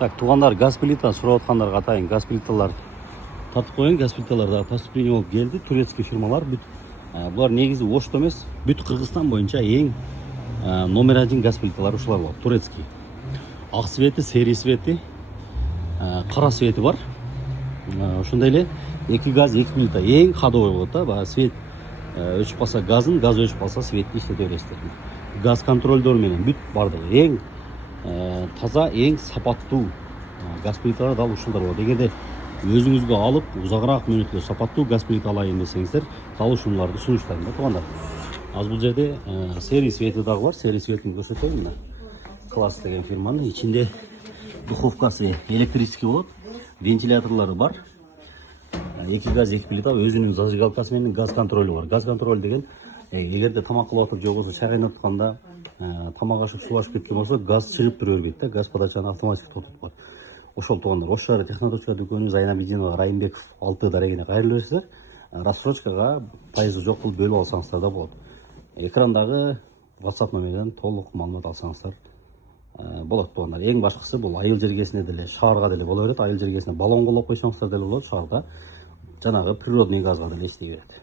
Так, туғандар газ плита сұрап отқандарға атайын. Газ плиталар тартып қойын. Газ плиталарда поступление болып келді. Турецкий фирмалар. Бұлар негізі Ошто емес. Бүт Қырғызстан бойынша ең номер 1 газ плиталар ушылар болады. Турецкий. Ақ светі, сері светі, қара светі бар. Ошондай эле 2 газ, 2 плита. Ең ходовой болады да. Свет өшіп қалса газын, газ өшіп қалса светті істете бересіздер. Газ контрольдер менен бүт бардығы. Ең таза, ең сапаттуу газ плиталар дал ушундар болады. Эгерде өзүңүзгө алып узагыраак мөөнөттө сапаттуу газ плита алайын десеңиздер, дал ушуларды сунуштайм да туугандар. Азыр бул жерде серий свети дагы бар. Серий светин көрсөтөйүн мына. Класс деген фирманын ичинде духовкасы электрический болот. Вентиляторлары бар. 2 газ, 2 плита, өзүнүн зажигалкасы менен газ контролю бар. Газ контроль деген эгерде тамак кылып атып же болбосо чай кайнатып атканда тамак ашып суу ашып кеткен болсо газ чыгып тура бербейт да. Газ подачаны автоматик тотуп коет. Ошол туугандар, Ош шаары техноточка дүкөнү Зайнабидинова Райымбеков 6 дарегине кайрылып берсеңиздер, рассрочкага пайызы жок кылып бөлүп алсаңыздар да болот. Экрандагы WhatsApp номерден толук маалымат алсаңыздар болот туугандар. Эң башкысы бул айыл жергесине деле, шаарга деле боло берет. Айыл жергесине баллон колоп койсоңуздар деле болот, шаарда жанагы природный газга деле иштей берет.